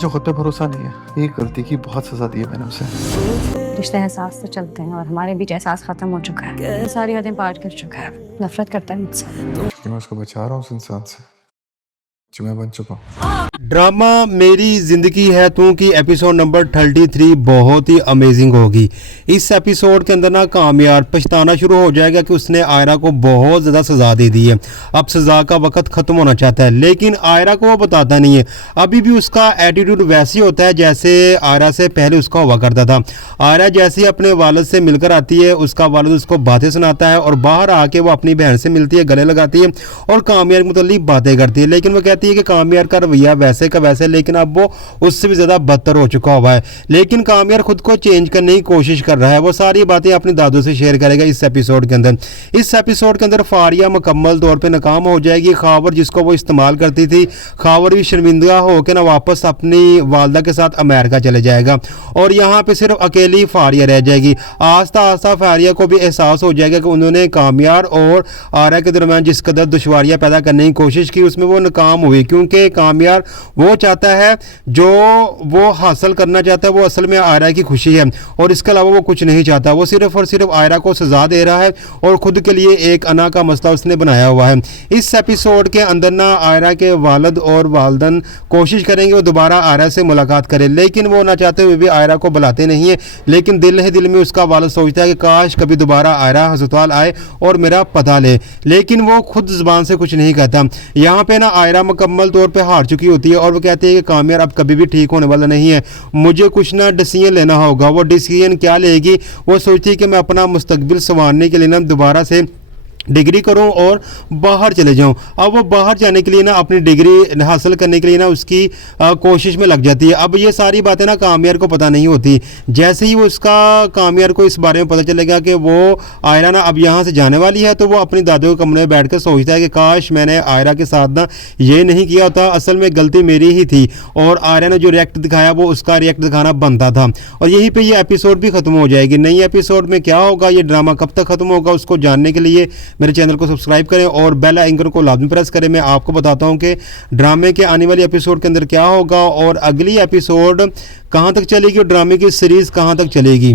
जो खुद पे भरोसा नहीं है, एक गलती की बहुत सजा दी है मैंने उसे। रिश्ते एहसास से चलते हैं और हमारे बीच एहसास खत्म हो चुका है। सारी यादें पार कर चुका है। नफरत करता है मुझसे। क्योंकि मैं उसको बचा रहा हूँ उस इंसान से जो मैं बन चुका हूँ। ड्रामा मेरी ज़िंदगी है तू की एपिसोड नंबर 33 बहुत ही अमेजिंग होगी। इस एपिसोड के अंदर ना कामयार पछताना शुरू हो जाएगा कि उसने आयरा को बहुत ज़्यादा सज़ा दे दी है। अब सज़ा का वक्त ख़त्म होना चाहता है, लेकिन आयरा को वो बताता नहीं है। अभी भी उसका एटीट्यूड वैसे ही होता है जैसे आयरा से पहले उसका हुआ करता था। आयरा जैसे ही अपने वालिद से मिलकर आती है, उसका वालिद उसको बातें सुनाता है और बाहर आके वो अपनी बहन से मिलती है, गले लगाती है और कामयार के मुताल्लिक बातें करती है। लेकिन वो कहती है कि कामयार का रवैया वैसे का वैसे, लेकिन अब वो उससे भी ज़्यादा बदतर हो चुका हुआ है। लेकिन कामयार खुद को चेंज करने की कोशिश कर रहा है। वो सारी बातें अपनी दादू से शेयर करेगा इस एपिसोड के अंदर। इस एपिसोड के अंदर फारिया मुकम्मल तौर पे नाकाम हो जाएगी। खावर जिसको वो इस्तेमाल करती थी, खावर भी शर्मिंदा होकर ना वापस अपनी वालदा के साथ अमेरिका चले जाएगा और यहाँ पे सिर्फ अकेली फारिया रह जाएगी। आस्ता आस्ता फारिया को भी एहसास हो जाएगा कि उन्होंने कामयार और आयरा के दरमियान जिस कदर दुश्वारियाँ पैदा करने की कोशिश की उसमें वो नाकाम हुई, क्योंकि कामयार वो चाहता है जो वो हासिल करना चाहता है वो असल में आयरा की खुशी है और इसके अलावा वो कुछ नहीं चाहता। वो सिर्फ और सिर्फ आयरा को सजा दे रहा है और खुद के लिए एक अना का मसला उसने बनाया हुआ है। इस एपिसोड के अंदर ना आयरा के वालिद और वालदन कोशिश करेंगे वो दोबारा आयरा से मुलाकात करें, लेकिन वो ना चाहते हुए भी आयरा को बुलाते नहीं है। लेकिन दिल ही दिल में उसका वालिद सोचता है कि काश कभी दोबारा आयरा हस्पताल आए और मेरा पता ले, लेकिन वो खुद ज़ुबान से कुछ नहीं कहता। यहाँ पे ना आयरा मुकम्मल तौर पर हार चुकी होती है और वो कहती है कि कामयार अब कभी भी ठीक होने वाला नहीं है, मुझे कुछ ना डिसीजन लेना होगा। वो डिसीजन क्या लेगी? वो सोचती है कि मैं अपना मुस्तकबिल संवारने के लिए ना दोबारा से डिग्री करूं और बाहर चले जाऊं। अब वो बाहर जाने के लिए ना अपनी डिग्री हासिल करने के लिए ना उसकी कोशिश में लग जाती है। अब ये सारी बातें ना कामयार को पता नहीं होती। जैसे ही वो उसका कामयार को इस बारे में पता चलेगा कि वो आयरा ना अब यहाँ से जाने वाली है, तो वो अपनी दादी के कमरे में बैठ कर सोचता है कि काश मैंने आयरा के साथ ना ये नहीं किया होता, असल में गलती मेरी ही थी और आयरा ने जो रिएक्ट दिखाया वो उसका रिएक्ट दिखाना बनता था। और यहीं पर ये एपिसोड भी ख़त्म हो जाएगी। नई एपिसोड में क्या होगा, ये ड्रामा कब तक ख़त्म होगा, उसको जानने के लिए मेरे चैनल को सब्सक्राइब करें और बेल आइकन को लाजमी प्रेस करें। मैं आपको बताता हूं कि ड्रामे के आने वाली एपिसोड के अंदर क्या होगा और अगली एपिसोड कहां तक चलेगी और ड्रामे की सीरीज़ कहां तक चलेगी।